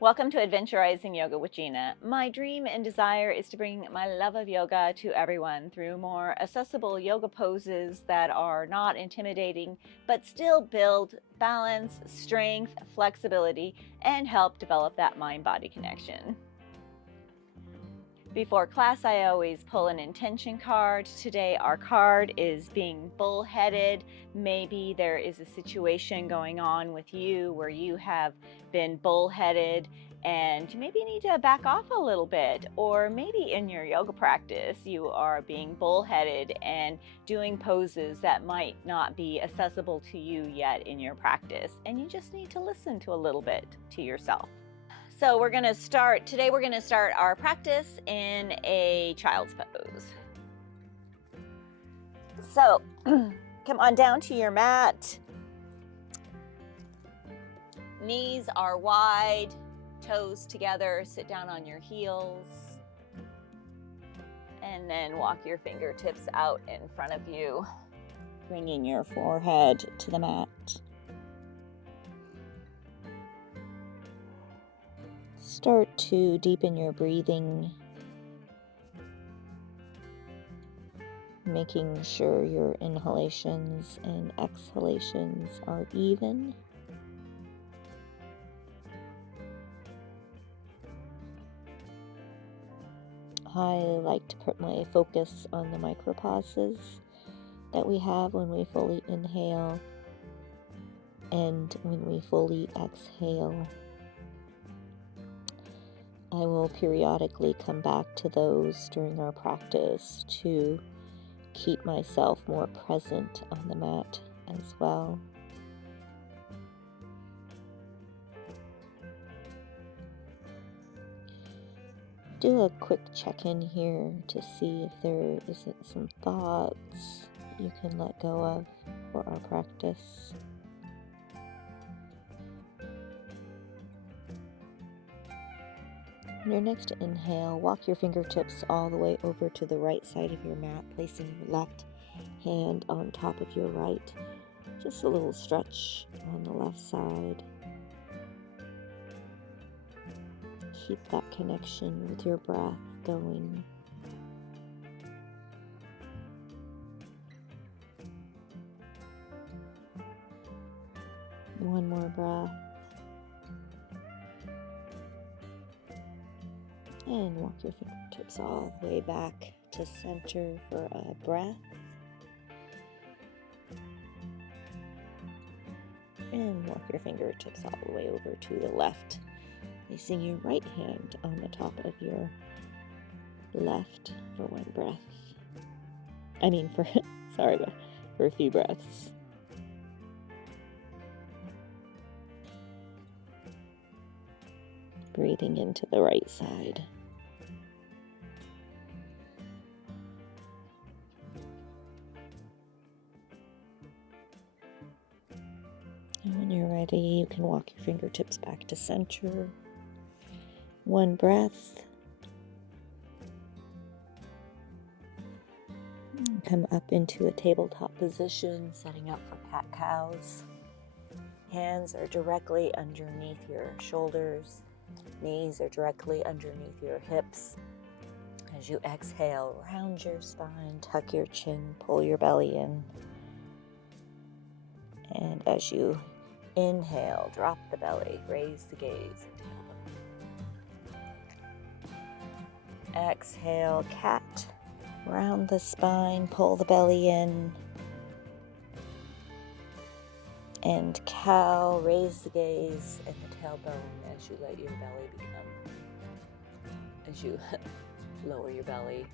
Welcome to Adventurizing Yoga with Gina. My dream and desire is to bring my love of yoga to everyone through more accessible yoga poses that are not intimidating, but still build balance, strength, flexibility, and help develop that mind-body connection. Before class, I always pull an intention card. Today, our card is being bullheaded. Maybe there is a situation going on with you where you have been bullheaded and maybe you need to back off a little bit. Or maybe in your yoga practice, you are being bullheaded and doing poses that might not be accessible to you yet in your practice. And you just need to listen to a little bit to yourself. So we're going to start our practice in a child's pose. So come on down to your mat. Knees are wide, toes together, sit down on your heels. And then walk your fingertips out in front of you, bringing your forehead to the mat. Start to deepen your breathing, making sure your inhalations and exhalations are even. I like to put my focus on the micropauses that we have when we fully inhale and when we fully exhale. I will periodically come back to those during our practice to keep myself more present on the mat as well. Do a quick check-in here to see if there isn't some thoughts you can let go of for our practice. On your next inhale, walk your fingertips all the way over to the right side of your mat, placing your left hand on top of your right. Just a little stretch on the left side. Keep that connection with your breath going. One more breath. And walk your fingertips all the way back to center for a breath. And walk your fingertips all the way over to the left, placing your right hand on the top of your left for one breath. For a few breaths. Breathing into the right side. And when you're ready, you can walk your fingertips back to center. One breath. Come up into a tabletop position, setting up for cat-cows. Hands are directly underneath your shoulders. Knees are directly underneath your hips. As you exhale, round your spine, tuck your chin, pull your belly in. And as you inhale, drop the belly, raise the gaze, and tailbone. Exhale, cat, round the spine, pull the belly in. And cow, raise the gaze and the tailbone as you let your belly as you lower your belly.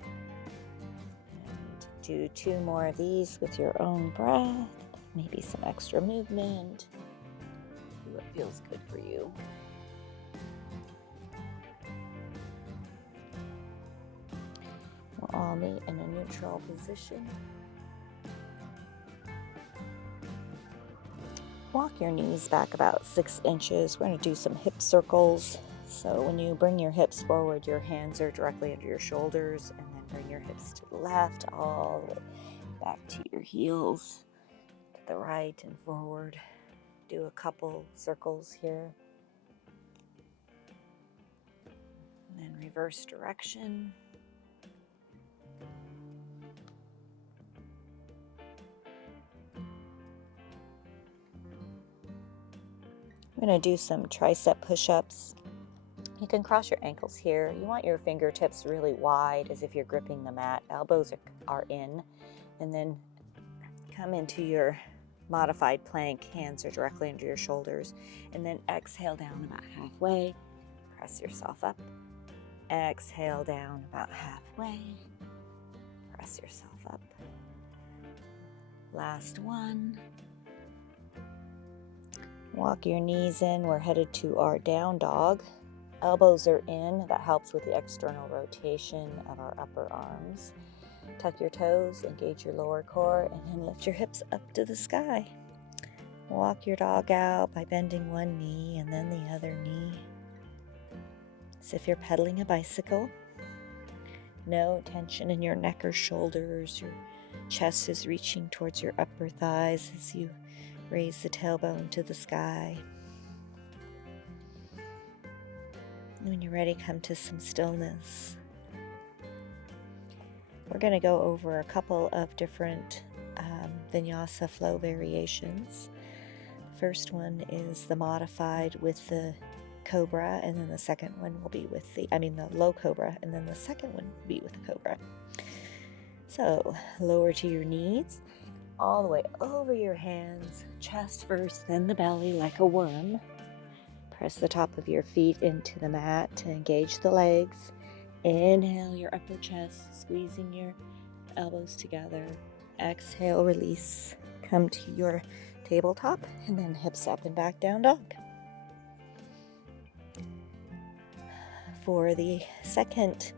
And do 2 more of these with your own breath, maybe some extra movement. Do what feels good for you. We'll all meet in a neutral position. Walk your knees back about 6 inches. We're going to do some hip circles. So when you bring your hips forward, your hands are directly under your shoulders, and then bring your hips to the left, all the way back to your heels, to the right and forward. Do a couple circles here. reverse direction. I'm going to do some tricep push-ups. You can cross your ankles here. You want your fingertips really wide as if you're gripping the mat. Elbows are in. And then come into your modified plank. Hands are directly under your shoulders. And then exhale down about halfway. Press yourself up. Exhale down about halfway. Press yourself up. Last one. Walk your knees in. We're headed to our down dog. Elbows are in. That helps with the external rotation of our upper arms. Tuck your toes, engage your lower core, and then lift your hips up to the sky. Walk your dog out by bending one knee and then the other knee, as if you're pedaling a bicycle. No tension in your neck or shoulders. Your chest is reaching towards your upper thighs as you raise the tailbone to the sky. And when you're ready, come to some stillness. We're going to go over a couple of different Vinyasa flow variations. The first one is the modified with the cobra, and then the second one will be with the low cobra, and then the second one will be with the cobra. So lower to your knees, all the way over your hands, chest first, then the belly like a worm. Press the top of your feet into the mat to engage the legs. Inhale your upper chest, squeezing your elbows together. Exhale, release. Come to your tabletop, and then hips up and back, down dog. For the second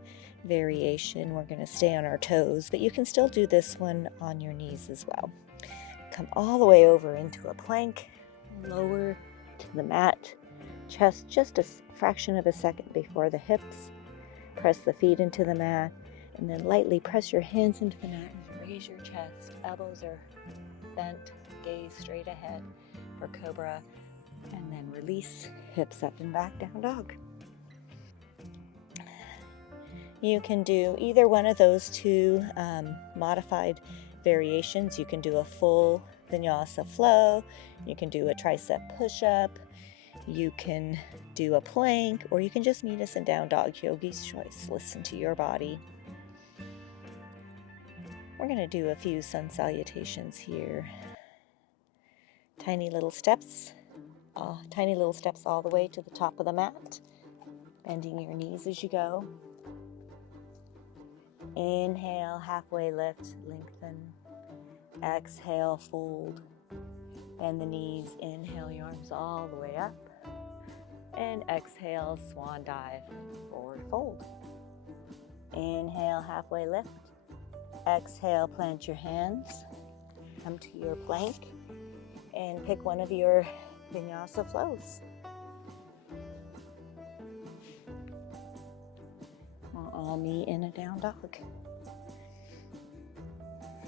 variation, we're going to stay on our toes, but you can still do this one on your knees as well. Come all the way over into a plank, lower to the mat, chest just a fraction of a second before the hips. Press the feet into the mat, and then lightly press your hands into the mat and raise your chest. Elbows are bent, gaze straight ahead for cobra, and then release, hips up and back, down dog. You can do either one of those two modified variations. You can do a full Vinyasa flow, you can do a tricep push-up, you can do a plank, or you can just meet us in down dog. Yogi's choice. Listen to your body. We're going to do a few sun salutations here. Tiny little steps all the way to the top of the mat. Bending your knees as you go. Inhale, halfway lift, lengthen. Exhale, fold. Bend the knees. Inhale, your arms all the way up. And exhale, swan dive, forward fold. Inhale, halfway lift. Exhale, plant your hands. Come to your plank and pick one of your Vinyasa flows. We'll all meet in a down dog.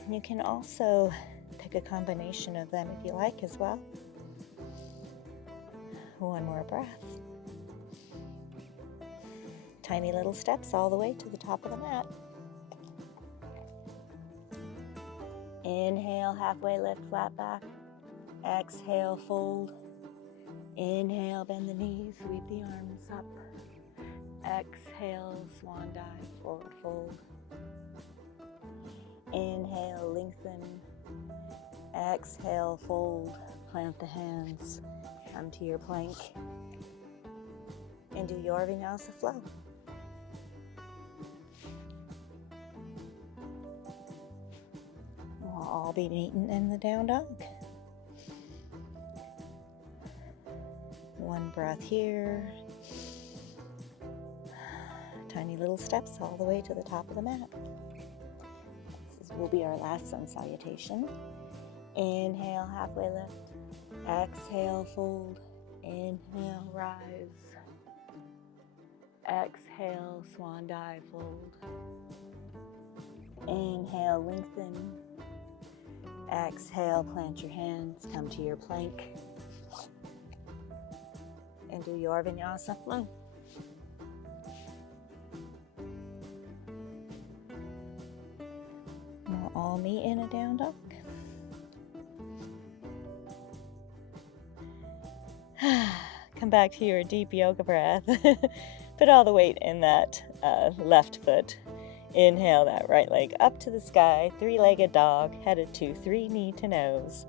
You can also pick a combination of them if you like as well. One more breath. Tiny little steps all the way to the top of the mat. Inhale, halfway lift, flat back. Exhale, fold. Inhale, bend the knees, sweep the arms up. Exhale, swan dive, forward fold. Inhale, lengthen. Exhale, fold. Plant the hands. Come to your plank. And do your Vinyasa flow. We'll all be meeting in the down dog. One breath here. Tiny little steps all the way to the top of the mat. This will be our last sun salutation. Inhale, halfway lift. Exhale, fold. Inhale, rise. Exhale, swan dive, fold. Inhale, lengthen. Exhale, plant your hands, come to your plank. And do your Vinyasa flow. All meet in a down dog. Come back to your deep yoga breath. Put all the weight in that left foot. Inhale that right leg up to the sky, three-legged dog, headed to three knee to nose.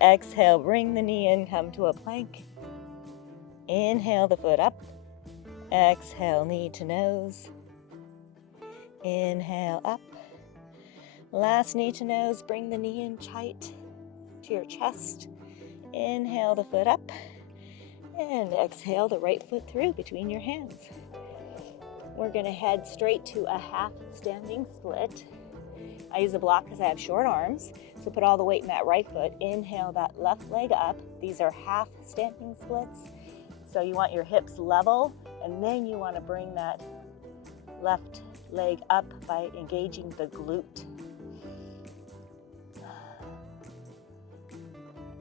Exhale, bring the knee in, come to a plank. Inhale the foot up. Exhale, knee to nose. Inhale up. Last knee to nose, bring the knee in tight to your chest. Inhale the foot up. And exhale the right foot through between your hands. We're going to head straight to a half standing split. I use a block because I have short arms, so put all the weight in that right foot. Inhale that left leg up. These are half standing splits. So you want your hips level, and then you want to bring that left leg up by engaging the glute.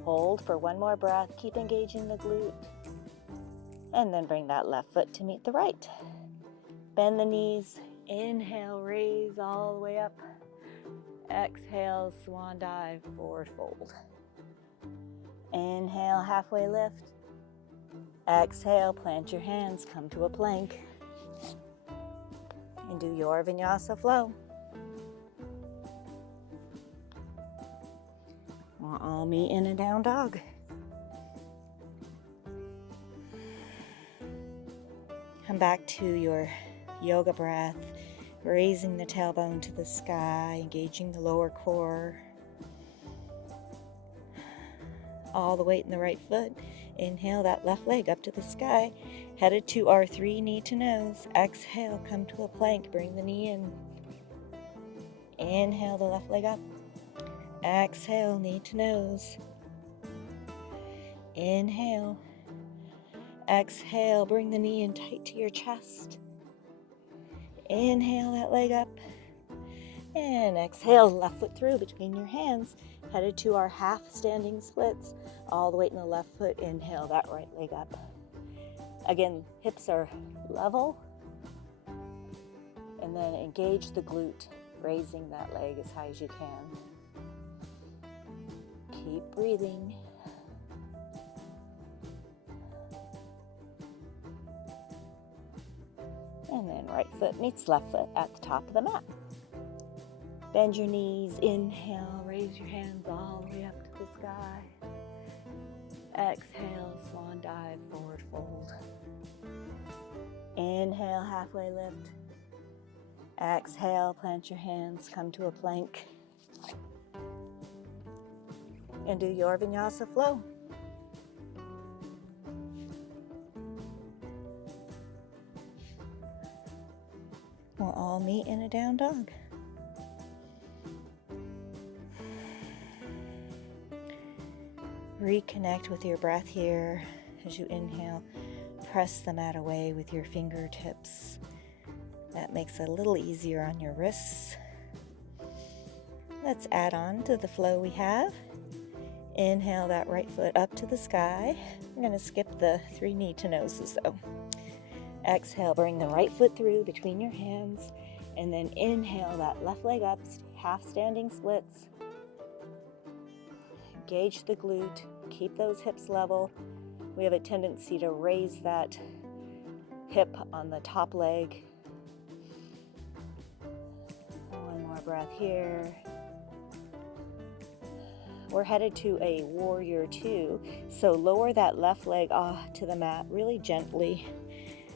Hold for one more breath. Keep engaging the glute. And then bring that left foot to meet the right. Bend the knees. Inhale, raise all the way up. Exhale, swan dive, forward fold. Inhale, halfway lift. Exhale, plant your hands, come to a plank. And do your Vinyasa flow. We'll all meet in a down dog. Come back to your yoga breath, raising the tailbone to the sky, engaging the lower core. All the weight in the right foot. Inhale that left leg up to the sky, headed to our three knee to nose. Exhale, come to a plank, bring the knee in. Inhale the left leg up. Exhale, knee to nose. Inhale. Exhale, bring the knee in tight to your chest. Inhale that leg up. And exhale, left foot through between your hands. Headed to our half standing splits. All the weight in the left foot. Inhale that right leg up. Again, hips are level. And then engage the glute, raising that leg as high as you can. Keep breathing. And then right foot meets left foot at the top of the mat. Bend your knees, inhale, raise your hands all the way up to the sky. Exhale, swan dive, forward fold. Inhale, halfway lift. Exhale, plant your hands, come to a plank. And do your Vinyasa flow. We'll all meet in a down dog. Reconnect with your breath here as you inhale. Press the mat away with your fingertips. That makes it a little easier on your wrists. Let's add on to the flow we have. Inhale that right foot up to the sky. We're going to skip the three knee to noses though. Exhale, bring the right foot through between your hands, and then inhale that left leg up, half standing splits. Engage the glute, keep those hips level. We have a tendency to raise that hip on the top leg. One more breath here. We're headed to a warrior two, so lower that left leg to the mat really gently.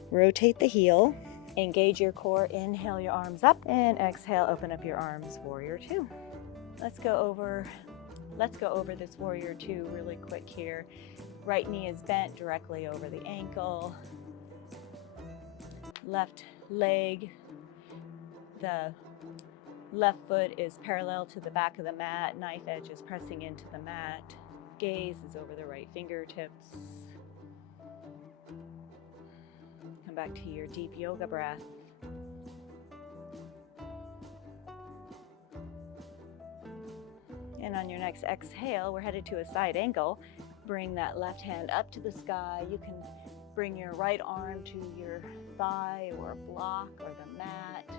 Rotate the heel, engage your core, inhale your arms up, and exhale, open up your arms, warrior two. Let's go over this warrior two really quick here. Right knee is bent directly over the ankle. Left leg, the left foot is parallel to the back of the mat, knife edge is pressing into the mat. Gaze is over the right fingertips. Come back to your deep yoga breath. And on your next exhale, we're headed to a side angle. Bring that left hand up to the sky. You can bring your right arm to your thigh or block or the mat.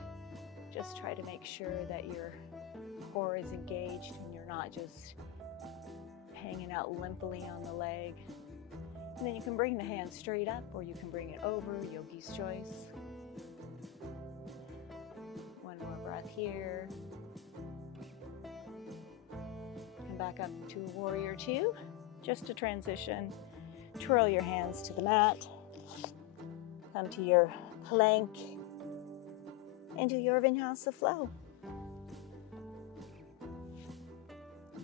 Just try to make sure that your core is engaged and you're not just hanging out limply on the leg. And then you can bring the hand straight up or you can bring it over, yogi's choice. One more breath here. Come back up to warrior two. Just to transition, twirl your hands to the mat. Come to your plank and do your Vinyasa flow.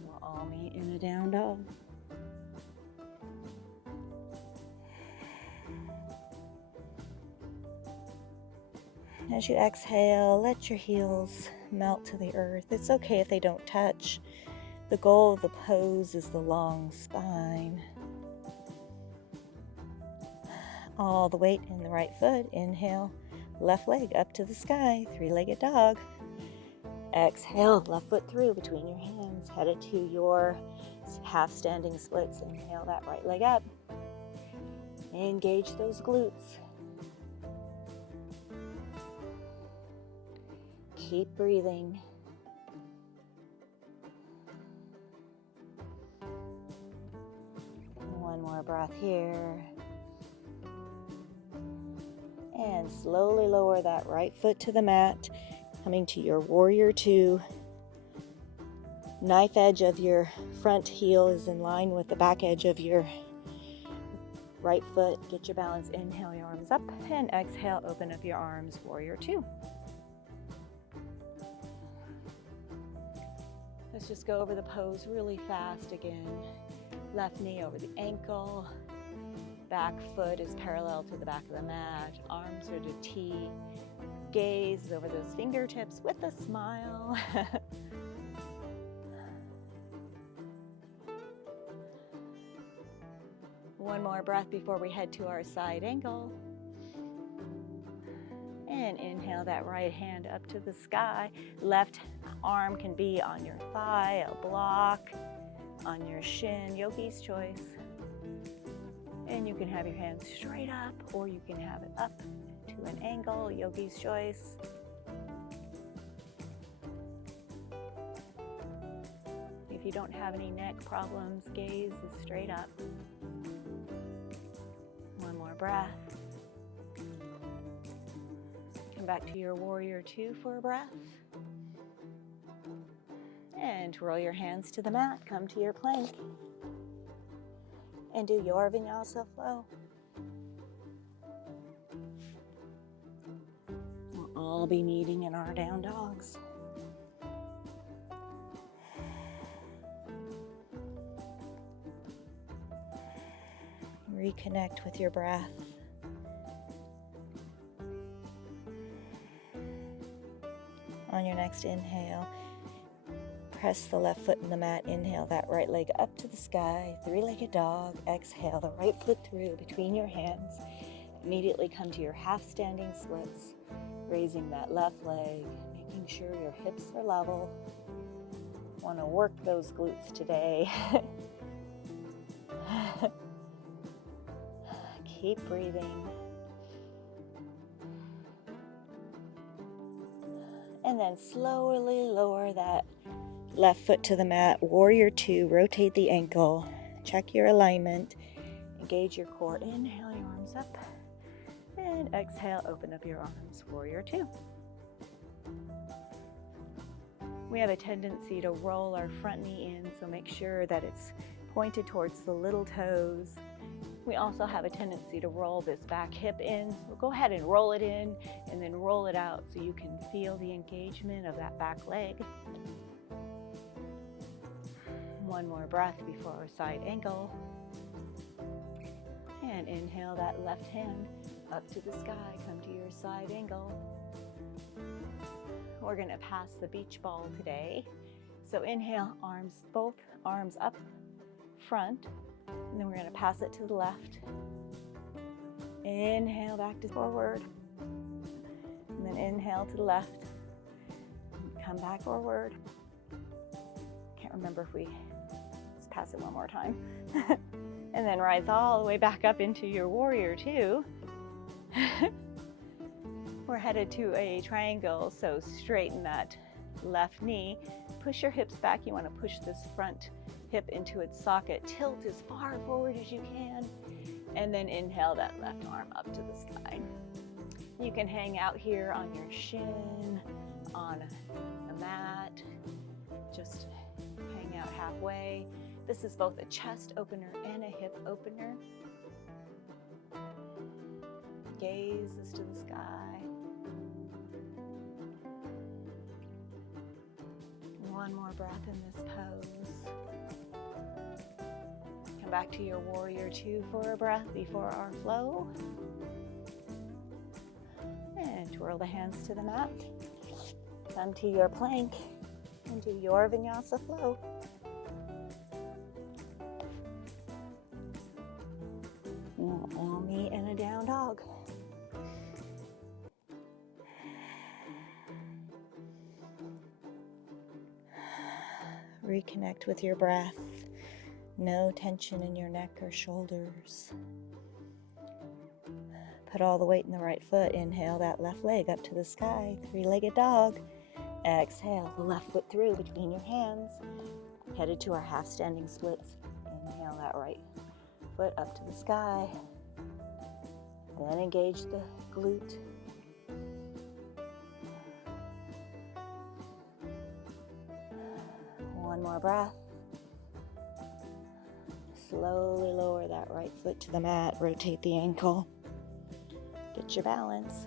We'll all meet in a down dog. As you exhale, let your heels melt to the earth. It's okay if they don't touch. The goal of the pose is the long spine. All the weight in the right foot. Inhale, left leg up to the sky, three-legged dog. Exhale, left foot through between your hands, headed to your half standing splits. Inhale that right leg up. Engage those glutes. Keep breathing. One more breath here. And slowly lower that right foot to the mat, coming to your warrior two. Knife edge of your front heel is in line with the back edge of your right foot. Get your balance. Inhale your arms up and exhale, open up your arms, warrior two. Let's just go over the pose really fast again. Left knee over the ankle. Back foot is parallel to the back of the mat. Arms are to T. Gaze over those fingertips with a smile. One more breath before we head to our side angle. And inhale that right hand up to the sky. Left arm can be on your thigh, a block, on your shin, yogi's choice. And you can have your hands straight up or you can have it up to an angle, yogi's choice. If you don't have any neck problems, gaze is straight up. One more breath. Come back to your warrior two for a breath. And twirl your hands to the mat, come to your plank. And do your Vinyasa flow. We'll all be meeting in our down dogs. Reconnect with your breath. On your next inhale, press the left foot in the mat. Inhale that right leg up to the sky, three-legged dog. Exhale the right foot through between your hands. Immediately come to your half standing splits, raising that left leg, making sure your hips are level. Want to work those glutes today. Keep breathing. And then slowly lower that left foot to the mat. Warrior two, rotate the ankle. Check your alignment. Engage your core. Inhale your arms up. And exhale, open up your arms. Warrior two. We have a tendency to roll our front knee in, so make sure that it's pointed towards the little toes. We also have a tendency to roll this back hip in, so go ahead and roll it in and then roll it out so you can feel the engagement of that back leg. One more breath before our side angle. And inhale that left hand up to the sky, come to your side angle. We're going to pass the beach ball today. So inhale, both arms up front. And then we're going to pass it to the left. Inhale back to forward. And then inhale to the left. Come back forward. Can't remember if let's pass it one more time. And then rise all the way back up into your warrior two. We're headed to a triangle, so straighten that left knee. Push your hips back. You want to push this front hip into its socket. Tilt as far forward as you can. And then inhale that left arm up to the sky. You can hang out here on your shin, on the mat. Just hang out halfway. This is both a chest opener and a hip opener. Gaze is to the sky. One more breath in this pose. Come back to your warrior two for a breath before our flow. And twirl the hands to the mat. Come to your plank and do your Vinyasa flow. All me in a down dog. Reconnect with your breath. No tension in your neck or shoulders. Put all the weight in the right foot. Inhale that left leg up to the sky. Three-legged dog. Exhale the left foot through between your hands. Headed to our half standing splits. Inhale that right foot up to the sky. Then engage the glute. One more breath. Slowly lower that right foot to the mat. Rotate the ankle. Get your balance.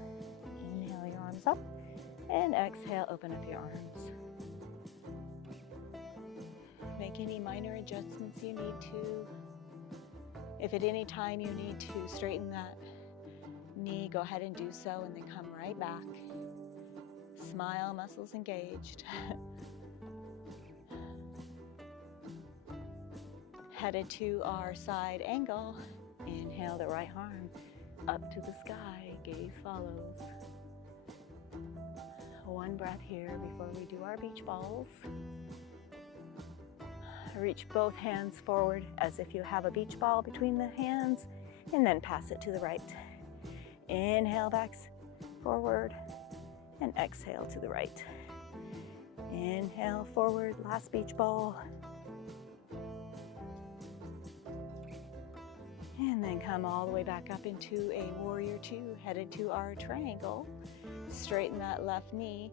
Inhale your arms up. And exhale, open up your arms. Make any minor adjustments you need to. If at any time you need to straighten that knee, go ahead and do so, and then come right back. Smile, muscles engaged. Headed to our side angle. Inhale the right arm up to the sky. Gaze follows. One breath here before we do our beach balls. Reach both hands forward as if you have a beach ball between the hands, and then pass it to the right. Inhale back forward and exhale to the right. Inhale forward, last beach ball. And then come all the way back up into a warrior two, headed to our triangle. Straighten that left knee.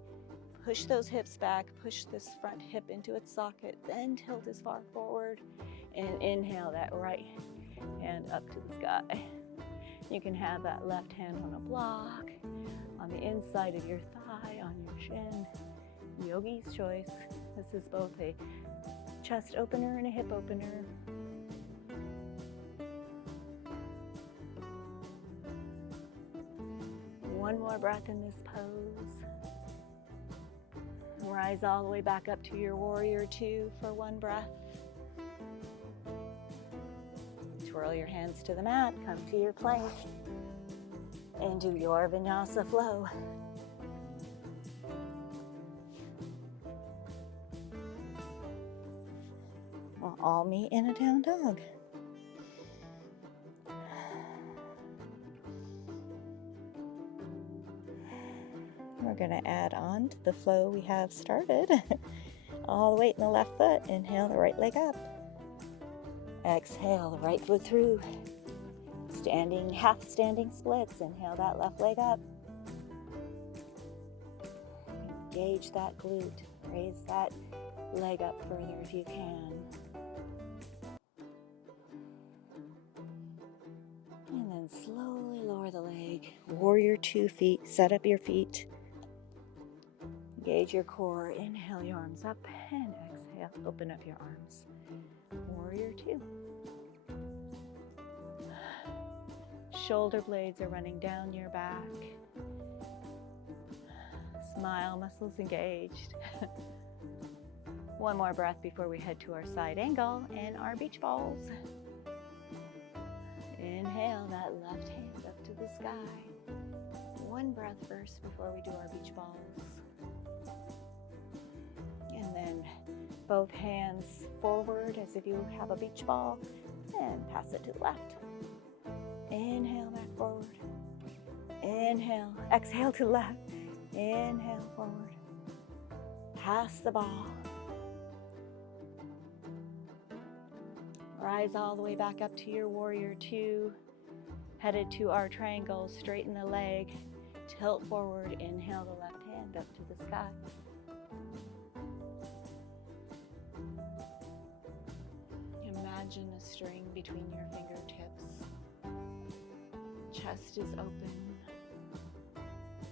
Push those hips back, push this front hip into its socket, then tilt as far forward, and inhale that right hand up to the sky. You can have that left hand on a block, on the inside of your thigh, on your shin. Yogi's choice. This is both a chest opener and a hip opener. One more breath in this pose. Rise all the way back up to your warrior two for one breath. Twirl your hands to the mat, come to your plank, and do your Vinyasa flow. All meet in a down dog. We're going to add on to the flow we have started. All the weight in the left foot. Inhale the right leg up. Exhale the right foot through. Standing, half standing splits. Inhale that left leg up. Engage that glute. Raise that leg up further if you can. And then slowly lower the leg. Warrior 2 feet. Set up your feet. Engage your core. Inhale your arms up and exhale. Open up your arms. Warrior 2. Shoulder blades are running down your back. Smile, muscles engaged. One more breath before we head to our side angle and our beach balls. Inhale that left hand up to the sky. One breath first before we do our beach balls. And then both hands forward as if you have a beach ball, and pass it to the left. Inhale back forward. Inhale, exhale to left. Inhale forward. Pass the ball. Rise all the way back up to your warrior two. Headed to our triangle, straighten the leg. Tilt forward, inhale the left hand up to the sky. Imagine a string between your fingertips. Chest is open.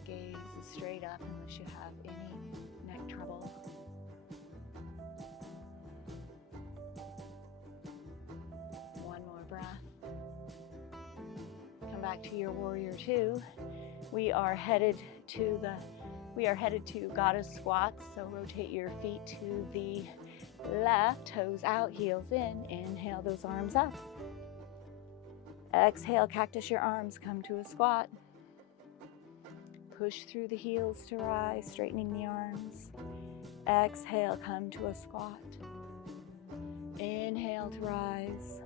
Gaze is straight up unless you have any neck trouble. One more breath. Come back to your warrior two. We are headed to goddess squats, so rotate your feet to the left, toes out, heels in. Inhale those arms up. Exhale, cactus your arms, come to a squat. Push through the heels to rise, straightening the arms. Exhale, come to a squat. Inhale to rise.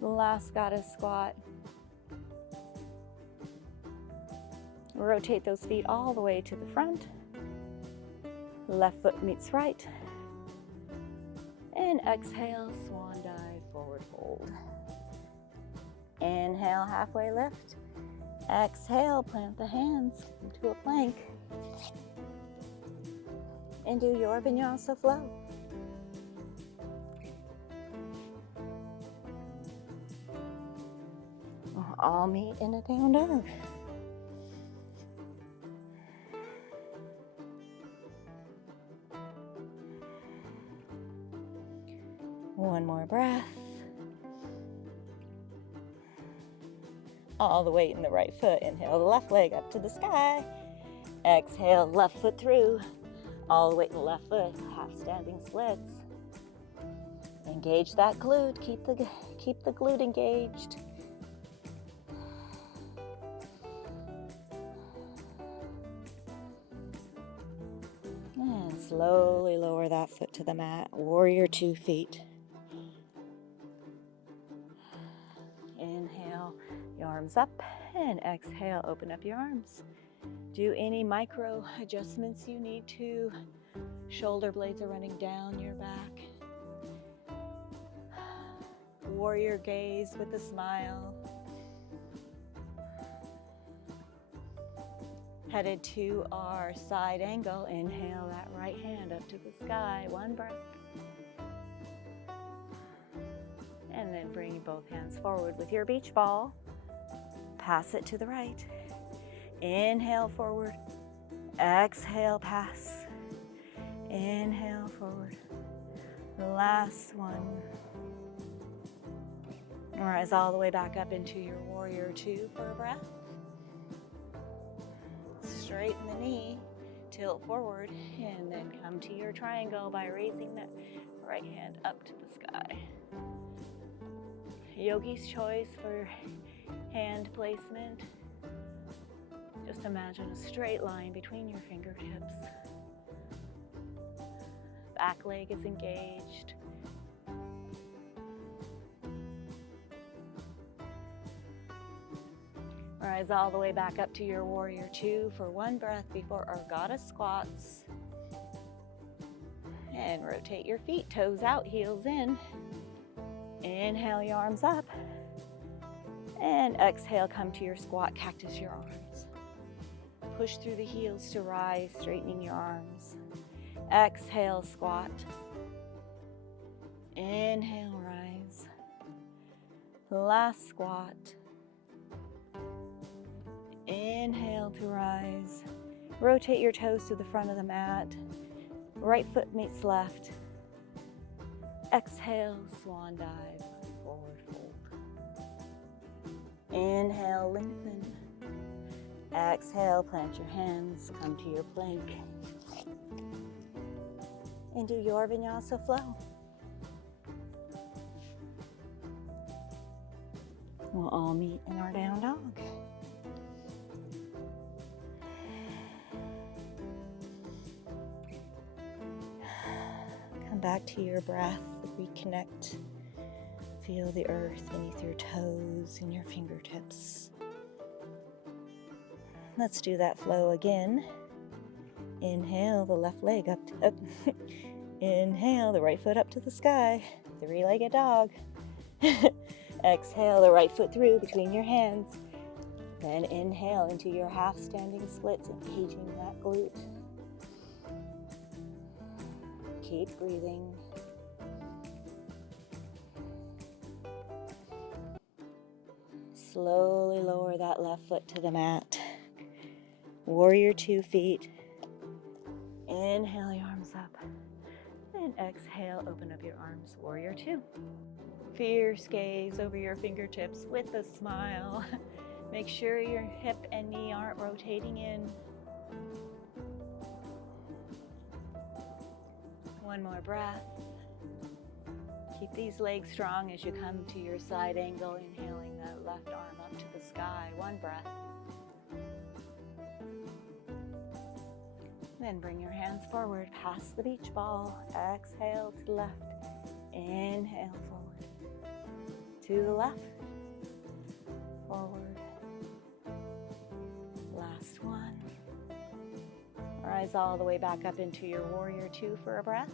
Last goddess squat. Rotate those feet all the way to the front. Left foot meets right. And exhale, swan dive, forward fold. Inhale, halfway lift. Exhale, plant the hands into a plank. And do your Vinyasa flow. We'll all meet in a down dog. One more breath. All the weight in the right foot. Inhale the left leg up to the sky. Exhale, left foot through. All the weight in the left foot. Half standing splits. Engage that glute. Keep the glute engaged. And slowly lower that foot to the mat. Warrior 2 feet. Inhale, your arms up, and exhale, open up your arms. Do any micro adjustments you need to. Shoulder blades are running down your back. Warrior gaze with a smile. Headed to our side angle. Inhale that right hand up to the sky. One breath. And then bring both hands forward with your beach ball. Pass it to the right. Inhale forward. Exhale, pass. Inhale forward. Last one. Rise all the way back up into your warrior 2 for a breath. Straighten the knee, tilt forward, and then come to your triangle by raising that right hand up to the sky. Yogi's choice for hand placement. Just imagine a straight line between your fingertips. Back leg is engaged. Rise all the way back up to your warrior 2 for one breath before our goddess squats. And rotate your feet, toes out, heels in. Inhale your arms up. And exhale, come to your squat, cactus your arms. Push through the heels to rise, straightening your arms. Exhale, squat. Inhale, rise. Last squat. Inhale to rise. Rotate your toes to the front of the mat. Right foot meets left. Exhale, swan dive, forward fold. Inhale, lengthen. Exhale, plant your hands, come to your plank. And do your Vinyasa flow. We'll all meet in our down dog. Come back to your breath, reconnect. Feel the earth beneath your toes and your fingertips. Let's do that flow again. Inhale the left leg up. Inhale the right foot up to the sky. Three-legged dog. Exhale the right foot through between your hands. Then inhale into your half standing splits, engaging that glute. Keep breathing. Slowly lower that left foot to the mat. Warrior 2 feet. Inhale your arms up. And exhale, open up your arms, Warrior 2. Fierce gaze over your fingertips with a smile. Make sure your hip and knee aren't rotating in. One more breath. Keep these legs strong as you come to your side angle, inhaling that left arm up to the sky. One breath. Then bring your hands forward, past the beach ball. Exhale to the left. Inhale forward. To the left. Forward. Last one. Rise all the way back up into your Warrior 2 for a breath.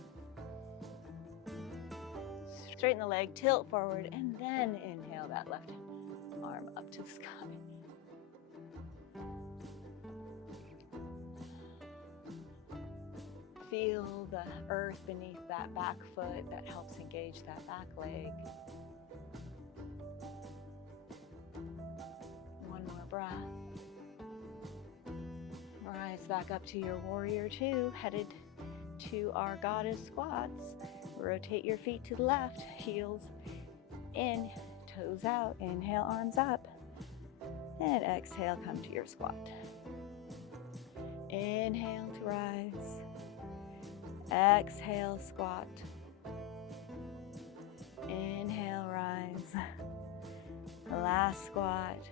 Straighten the leg, tilt forward, and then inhale that left arm up to the sky. Feel the earth beneath that back foot that helps engage that back leg. One more breath. Rise back up to your Warrior 2, headed to our Goddess squats. Rotate your feet to the left, heels in, toes out. Inhale, arms up. And exhale, come to your squat. Inhale to rise. Exhale, squat. Inhale, rise. Last squat.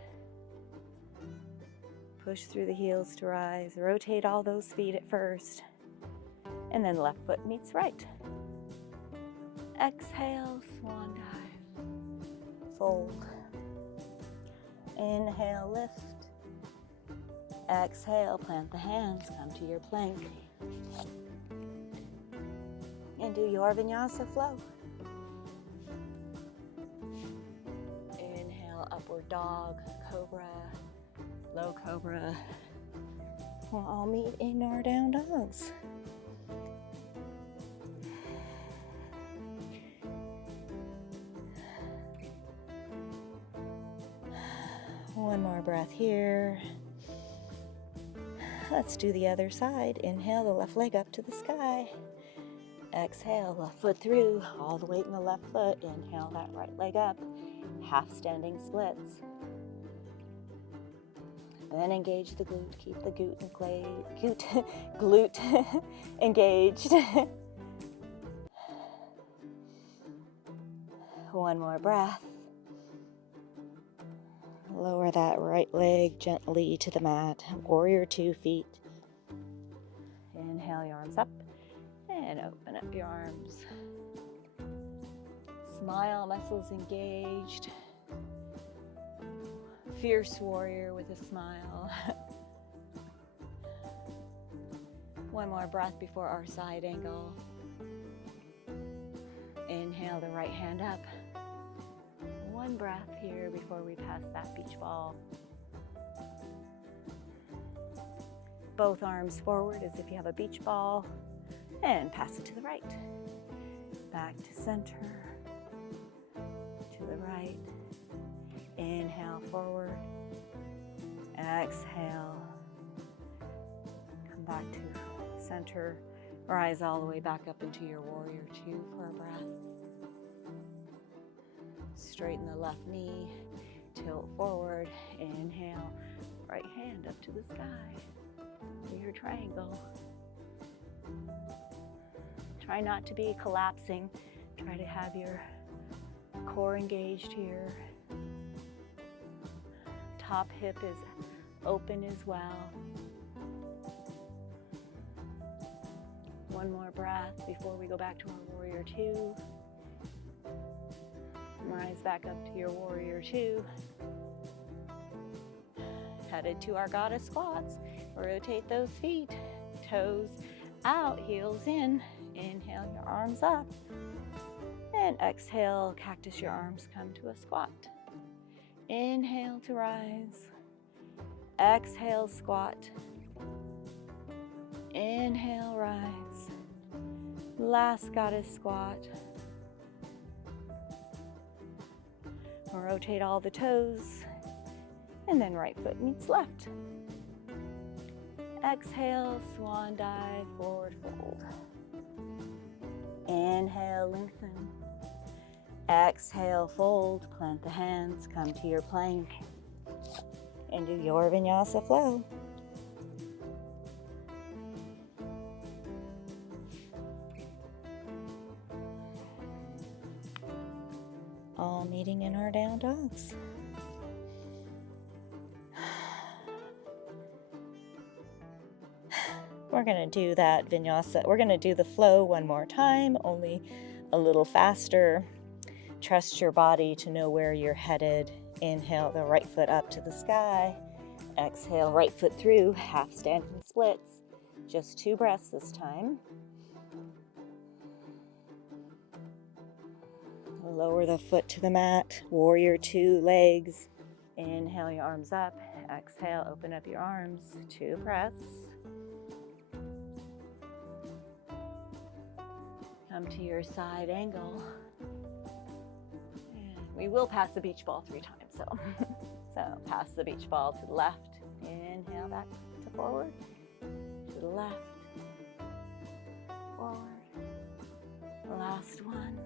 Push through the heels to rise. Rotate all those feet at first. And then left foot meets right. Exhale, swan dive. Fold. Inhale, lift. Exhale, plant the hands, come to your plank. And do your Vinyasa flow. Inhale, upward dog, cobra, low cobra. We'll all meet in our down dogs. One more breath here. Let's do the other side. Inhale the left leg up to the sky. Exhale, left foot through, all the weight in the left foot. Inhale that right leg up, half standing splits. And then engage the glute, keep the glute engaged. One more breath. Lower that right leg gently to the mat. Warrior 2 feet. Inhale your arms up and open up your arms. Smile, muscles engaged. Fierce warrior with a smile. One more breath before our side angle. Inhale the right hand up. One breath here before we pass that beach ball. Both arms forward as if you have a beach ball, and pass it to the right. Back to center, to the right. Inhale forward, exhale. Come back to center, rise all the way back up into your Warrior 2 for a breath. Straighten the left knee, tilt forward, inhale, right hand up to the sky, for your triangle. Try not to be collapsing, try to have your core engaged here. Top hip is open as well. One more breath before we go back to our Warrior 2. Rise back up to your Warrior 2. headed to our goddess squats. Rotate those feet, toes out, heels in. Inhale, your arms up. And exhale, cactus your arms, come to a squat. Inhale to rise. Exhale, squat. Inhale, rise. Last goddess squat. Rotate all the toes. And then right foot meets left. Exhale, swan dive, forward fold. Inhale, lengthen. Exhale, fold, plant the hands, come to your plank, and do your Vinyasa flow. All meeting in our down dogs. We're going to do that Vinyasa. We're going to do the flow one more time, only a little faster. Trust your body to know where you're headed. Inhale the right foot up to the sky. Exhale, right foot through, half standing splits. Just 2 breaths this time. Lower the foot to the mat. Warrior 2, legs. Inhale your arms up. Exhale, open up your arms. 2 breaths. Come to your side angle. We will pass the beach ball 3 times, so pass the beach ball to the left. Inhale back to forward, to the left, forward. Last one.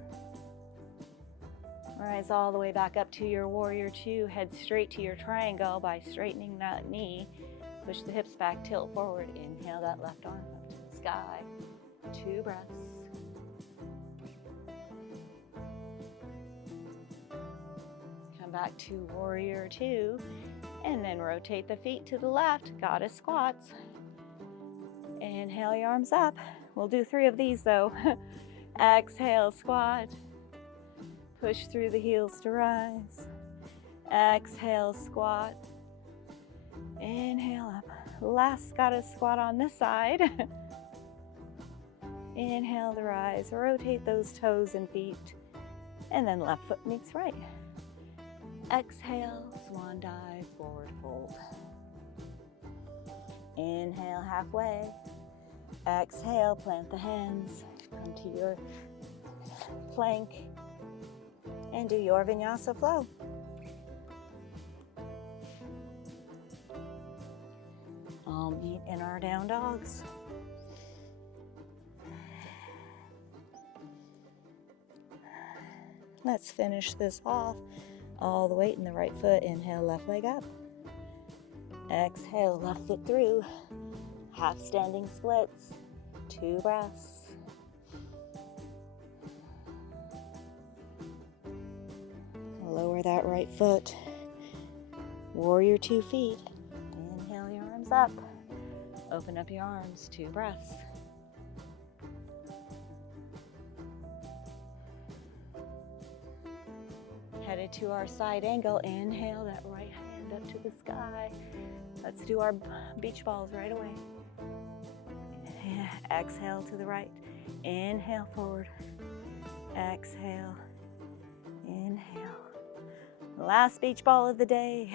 Rise all the way back up to your warrior 2. Head straight to your triangle by straightening that knee. Push the hips back, tilt forward. Inhale that left arm up to the sky. 2 breaths. Back to warrior 2, and then rotate the feet to the left, goddess squats. Inhale your arms up. We'll do 3 of these though. Exhale, squat. Push through the heels to rise. Exhale, squat. Inhale up. Last goddess squat on this side. Inhale to rise. Rotate those toes and feet, and then left foot meets right. Exhale, swan dive, forward fold. Inhale, halfway. Exhale, plant the hands. Come to your plank and do your Vinyasa flow. All meet in our down dogs. Let's finish this off. All the weight in the right foot. Inhale, left leg up. Exhale, left foot through. Half standing splits. 2 breaths. Lower that right foot. Warrior 2 feet. Inhale your arms up. Open up your arms. 2 breaths. Headed to our side angle. Inhale that right hand up to the sky. Let's do our beach balls right away. Exhale to the right. Inhale forward. Exhale. Inhale. Last beach ball of the day.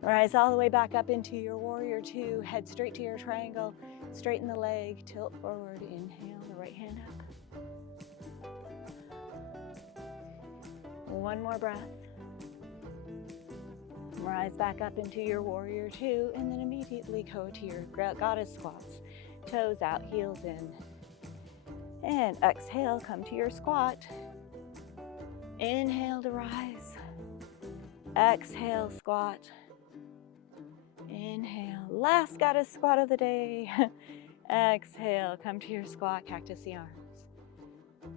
Rise all the way back up into your warrior 2. Head straight to your triangle. Straighten the leg. Tilt forward. Inhale the right hand up. 1 more breath. Rise back up into your warrior 2, and then immediately go to your goddess squats. Toes out, heels in. And exhale, come to your squat. Inhale to rise. Exhale, squat. Inhale. Last goddess squat of the day. Exhale, come to your squat, cactus the arms.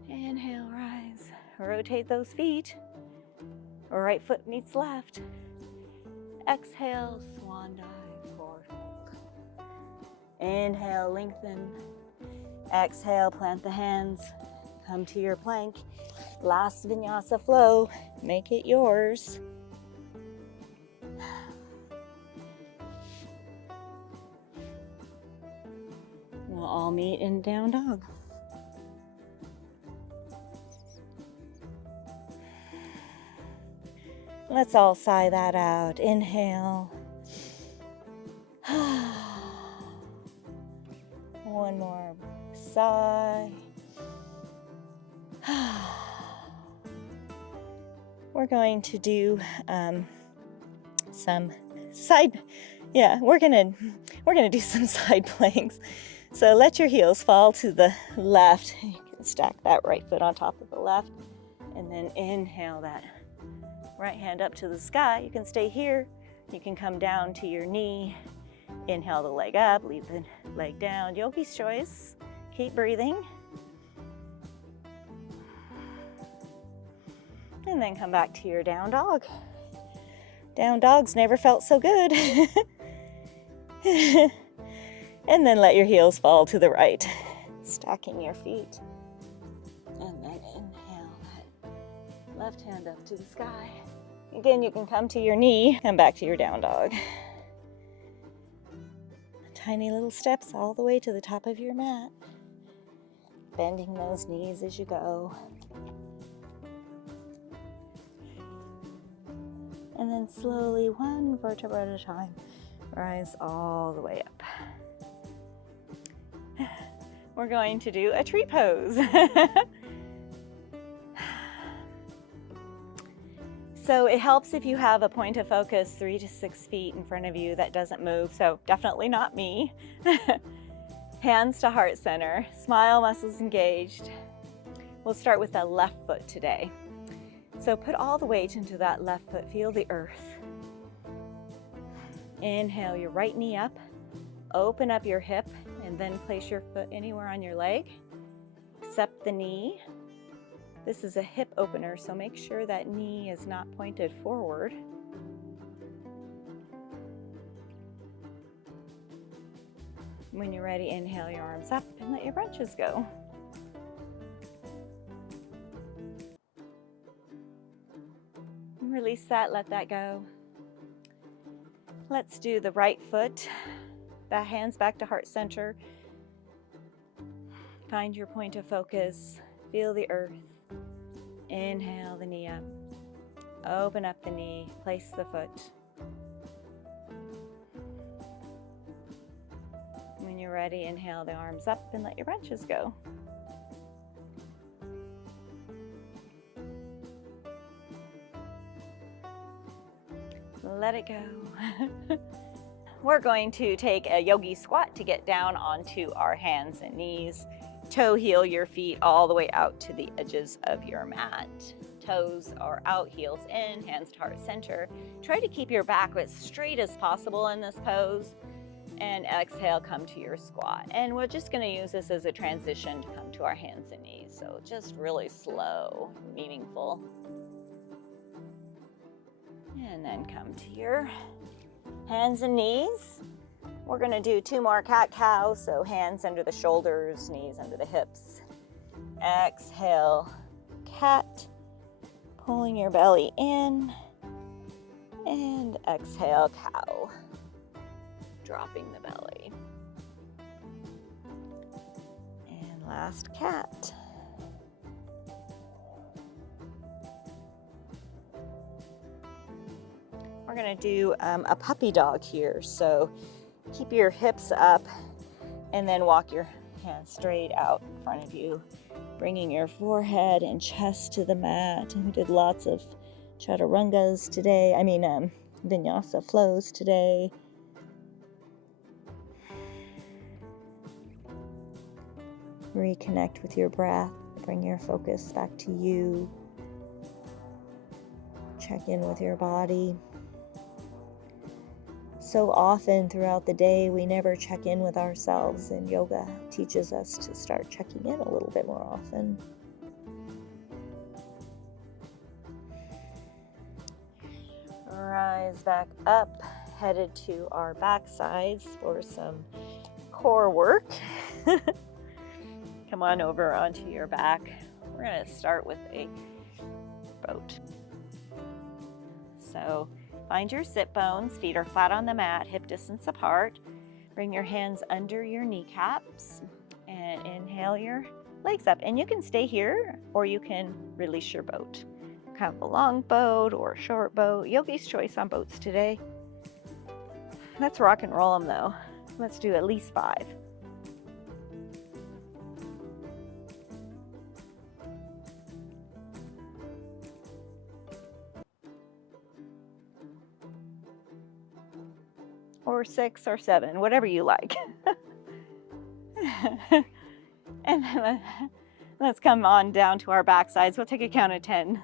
Inhale, rise. Rotate those feet. Right foot meets left. Exhale, swan dive, forward fold. Inhale, lengthen. Exhale, plant the hands. Come to your plank. Last Vinyasa flow. Make it yours. we'll all meet in down dog. Let's all sigh that out. Inhale. One more sigh. We're going to do some side. Yeah, we're gonna do some side planks. So let your heels fall to the left. You can stack that right foot on top of the left, and then inhale that right hand up to the sky. You can stay here. You can come down to your knee. Inhale the leg up, leave the leg down. Yogi's choice. Keep breathing. And then come back to your down dog. Down dogs never felt so good. And then let your heels fall to the right. Stacking your feet. And then inhale that left hand up to the sky. Again, you can come to your knee, come back to your down dog. Tiny little steps all the way to the top of your mat. Bending those knees as you go. And then slowly, one vertebra at a time, rise all the way up. We're going to do a tree pose. So it helps if you have a point of focus 3 to 6 feet in front of you that doesn't move, so definitely not me. Hands to heart center, smile muscles engaged. We'll start with the left foot today. So put all the weight into that left foot, feel the earth. Inhale your right knee up, open up your hip, and then place your foot anywhere on your leg. Accept the knee. This is a hip opener, so make sure that knee is not pointed forward. When you're ready, inhale your arms up and let your branches go. Release that, let that go. Let's do the right foot. Back hands back to heart center. Find your point of focus. Feel the earth. Inhale the knee up. Open up the knee. Place the foot. When you're ready, inhale the arms up and let your branches go. Let it go. We're going to take a yogi squat to get down onto our hands and knees. Toe heel your feet all the way out to the edges of your mat. Toes are out, heels in, hands to heart center. Try to keep your back as straight as possible in this pose. And exhale, come to your squat. And we're just going to use this as a transition to come to our hands and knees. So just really slow, meaningful. And then come to your hands and knees. We're going to do 2 more cat-cow, so hands under the shoulders, knees under the hips. Exhale, cat, pulling your belly in, and exhale, cow, dropping the belly. And last cat. We're going to do a puppy dog here, so keep your hips up and then walk your hands straight out in front of you, bringing your forehead and chest to the mat. And we did lots of chaturangas today, vinyasa flows today. Reconnect with your breath, bring your focus back to you. Check in with your body. So often throughout the day, we never check in with ourselves, and yoga teaches us to start checking in a little bit more often. Rise back up, headed to our back sides for some core work. Come on over onto your back. We're going to start with a boat. So find your sit bones, feet are flat on the mat, hip distance apart. Bring your hands under your kneecaps and inhale your legs up. And you can stay here or you can release your boat. Have a long boat or a short boat. Yogi's choice on boats today. Let's rock and roll them though. Let's do at least 5. Or 6 or 7, whatever you like. And then let's come on down to our back sides. We'll take a count of 10.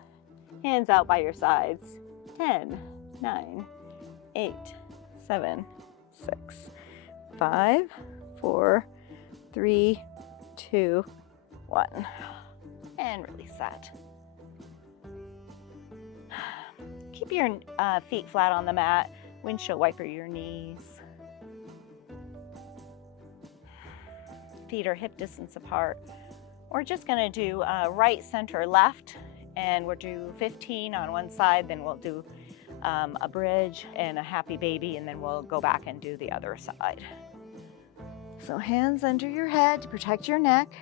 Hands out by your sides. 10, 9, 8, 7, 6, 5, 4, 3, 2, 1. And release that. Keep your feet flat on the mat. Windshield wiper your knees. Feet are hip distance apart. We're just going to do right, center, left, and we'll do 15 on one side, then we'll do a bridge and a happy baby, and then we'll go back and do the other side. So hands under your head to protect your neck,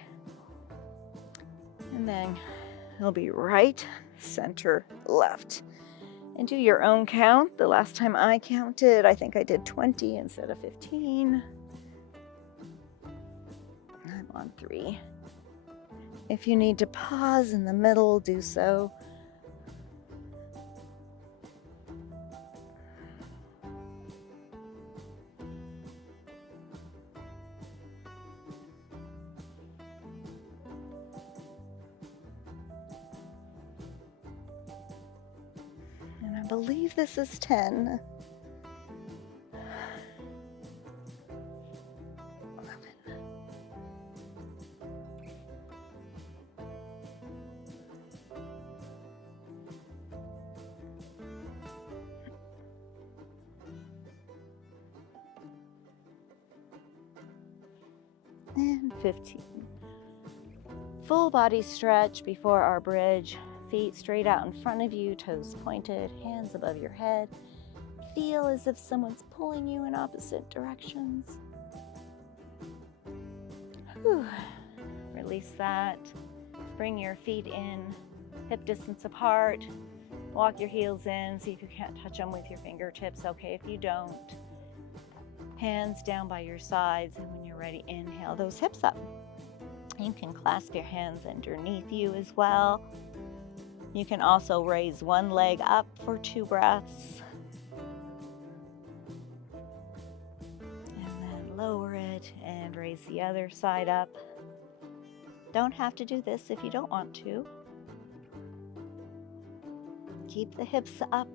and then it'll be right, center, left. And do your own count. The last time I counted, I think I did 20 instead of 15. I'm on 3. If you need to pause in the middle, do so. And I believe this is 10. 11. And 15. Full body stretch before our bridge. Feet straight out in front of you, toes pointed, hands above your head. Feel as if someone's pulling you in opposite directions. Whew. Release that. Bring your feet in, hip distance apart. Walk your heels in, see if you can't touch them with your fingertips. Okay, if you don't. Hands down by your sides, and when you're ready, inhale those hips up. You can clasp your hands underneath you as well. You can also raise one leg up for 2 breaths. And then lower it and raise the other side up. Don't have to do this if you don't want to. Keep the hips up.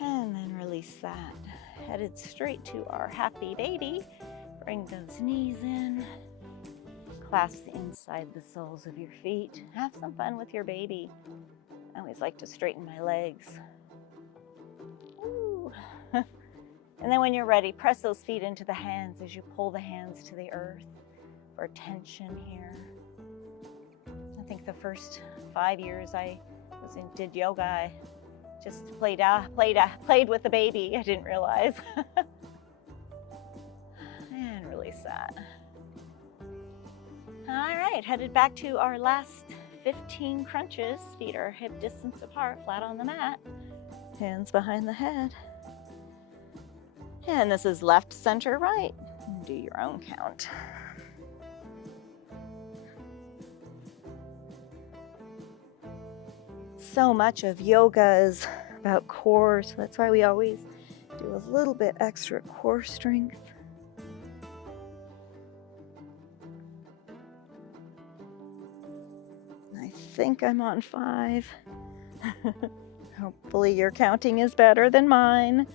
And then release that. Headed straight to our happy baby. Bring those knees in. Clasp inside the soles of your feet. Have some fun with your baby. I always like to straighten my legs. Ooh. And then when you're ready, press those feet into the hands as you pull the hands to the earth for tension here. I think the first 5 years I did yoga, I just played with the baby. I didn't realize. And release that. All right, headed back to our last 15 crunches. Feet are hip distance apart, flat on the mat. Hands behind the head. And this is left, center, right. Do your own count. So much of yoga is about core, so that's why we always do a little bit extra core strength. I think I'm on 5. Hopefully your counting is better than mine.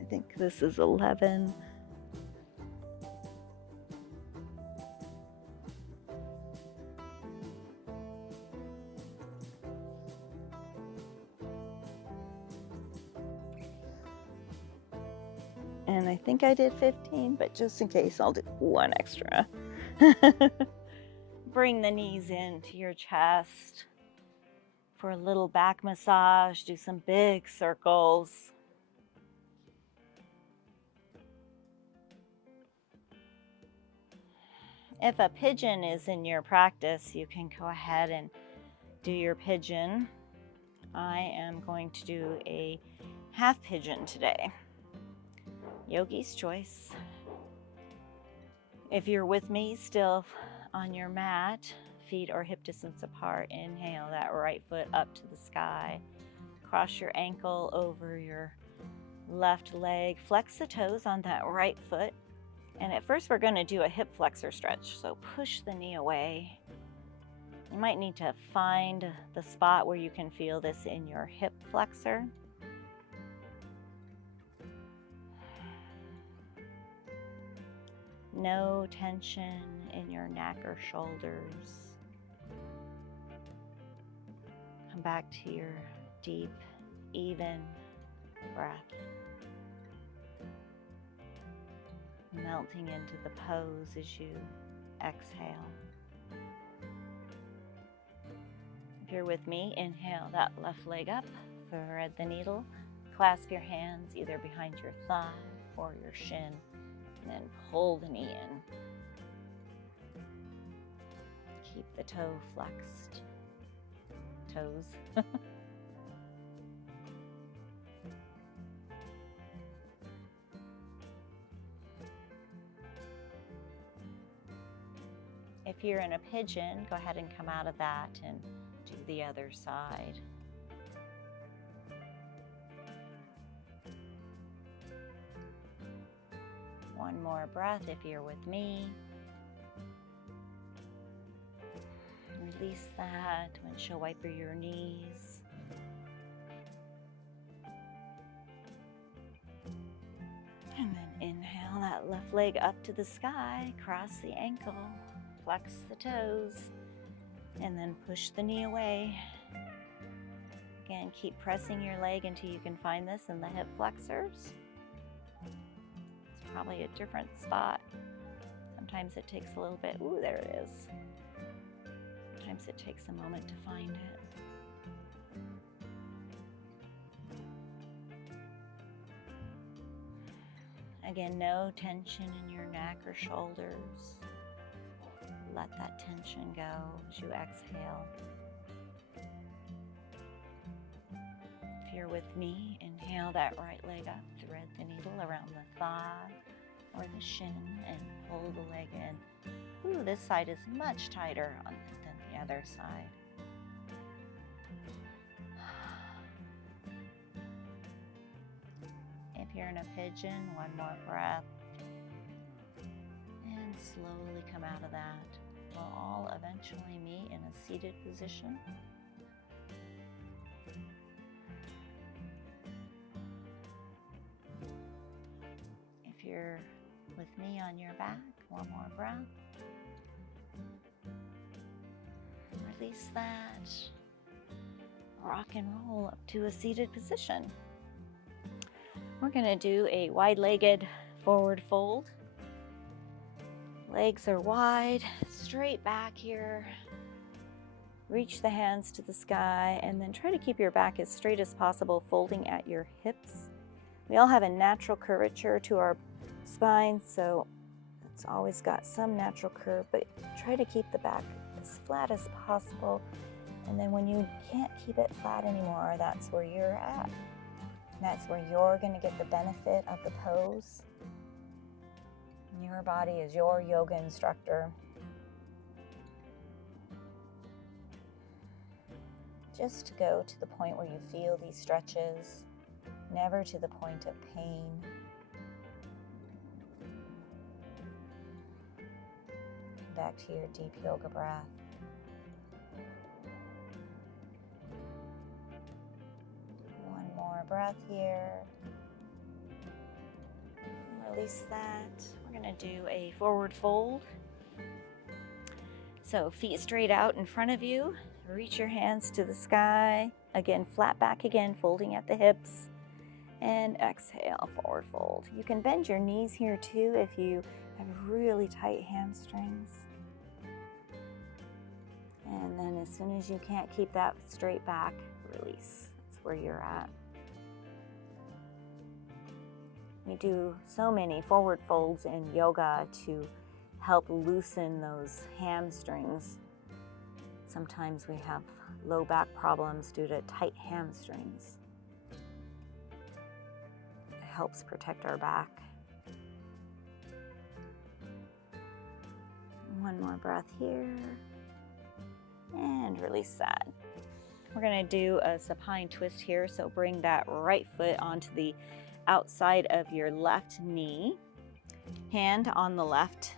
I think this is 11. And I think I did 15, but just in case, I'll do one extra. Bring the knees into your chest for a little back massage. Do some big circles. If a pigeon is in your practice, you can go ahead and do your pigeon. I am going to do a half pigeon today. Yogi's choice. If you're with me still on your mat, feet are hip distance apart, inhale that right foot up to the sky. Cross your ankle over your left leg. Flex the toes on that right foot. And at first we're going to do a hip flexor stretch. So push the knee away. You might need to find the spot where you can feel this in your hip flexor. No tension in your neck or shoulders. Come back to your deep, even breath. Melting into the pose as you exhale. If you're with me, inhale that left leg up, thread the needle, clasp your hands either behind your thigh or your shin, and then pull the knee in. Keep the toe flexed. Toes. If you're in a pigeon, go ahead and come out of that and do the other side. One more breath if you're with me. Release that. Windshield wiper your knees. And then inhale that left leg up to the sky, cross the ankle. Flex the toes, and then push the knee away. Again, keep pressing your leg until you can find this in the hip flexors. It's probably a different spot. Sometimes it takes a little bit. Ooh, there it is. Sometimes it takes a moment to find it. Again, no tension in your neck or shoulders. Let that tension go as you exhale. If you're with me, inhale that right leg up, thread the needle around the thigh or the shin and pull the leg in. Ooh, this side is much tighter than the other side. If you're in a pigeon, one more breath. And slowly come out of that. We'll all eventually meet in a seated position. If you're with me on your back, one more breath. Release that. Rock and roll up to a seated position. We're going to do a wide-legged forward fold. Legs are wide, straight back here. Reach the hands to the sky and then try to keep your back as straight as possible, folding at your hips. We all have a natural curvature to our spine, so it's always got some natural curve, but try to keep the back as flat as possible. And then when you can't keep it flat anymore, that's where you're at. That's where you're going to get the benefit of the pose. Your body is your yoga instructor. Just go to the point where you feel these stretches, never to the point of pain. Back to your deep yoga breath. One more breath here. Release that. We're going to do a forward fold. So feet straight out in front of you. Reach your hands to the sky. Again, flat back again, folding at the hips. And exhale, forward fold. You can bend your knees here too if you have really tight hamstrings. And then as soon as you can't keep that straight back, release. That's where you're at. We do so many forward folds in yoga to help loosen those hamstrings. Sometimes we have low back problems due to tight hamstrings. It helps protect our back. One more breath here. And release that. We're going to do a supine twist here, so bring that right foot onto the outside of your left knee. Hand on the left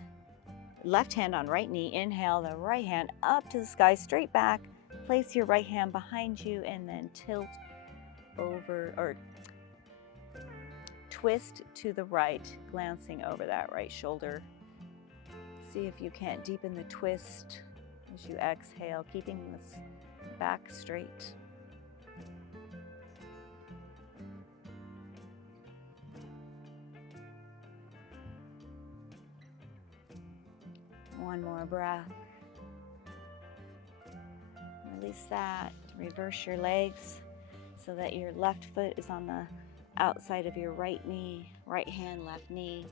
hand on right knee. Inhale the right hand up to the sky, straight back. Place your right hand behind you and then tilt over or twist to the right, glancing over that right shoulder. See if you can't deepen the twist as you exhale, keeping this back straight. One more breath. Release that. Reverse your legs so that your left foot is on the outside of your right knee. Right hand, left knee.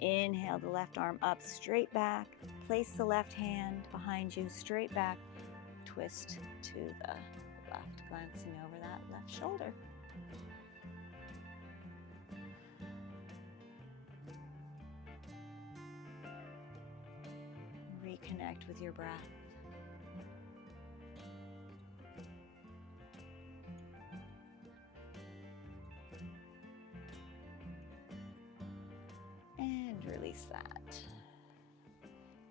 Inhale the left arm up, straight back. Place the left hand behind you, straight back. Twist to the left, glancing over that left shoulder. Reconnect with your breath. And release that.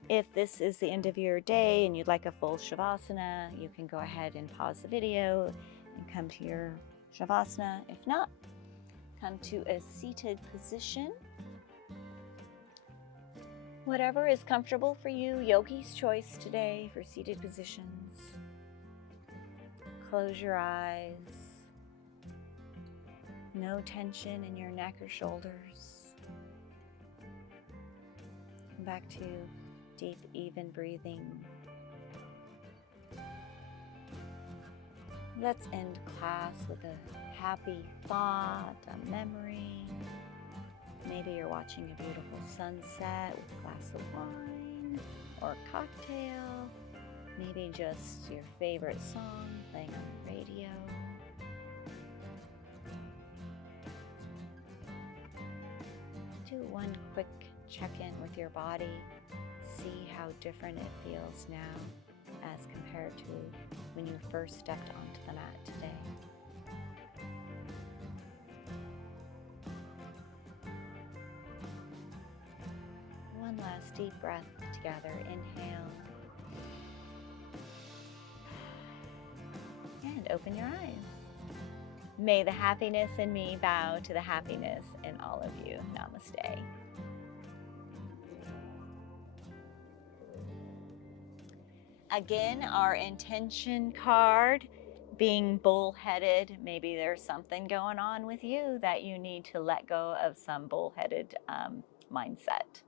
If this is the end of your day and you'd like a full Shavasana, you can go ahead and pause the video and come to your Shavasana. If not, come to a seated position. Whatever is comfortable for you, yogi's choice today for seated positions. Close your eyes. No tension in your neck or shoulders. Come back to deep, even breathing. Let's end class with a happy thought, a memory. Maybe you're watching a beautiful sunset with a glass of wine or a cocktail. Maybe just your favorite song playing on the radio. Do one quick check-in with your body. See how different it feels now as compared to when you first stepped onto the mat today. One last deep breath together. Inhale. And open your eyes. May the happiness in me bow to the happiness in all of you. Namaste. Again, our intention card, being bullheaded. Maybe there's something going on with you that you need to let go of some bullheaded mindset.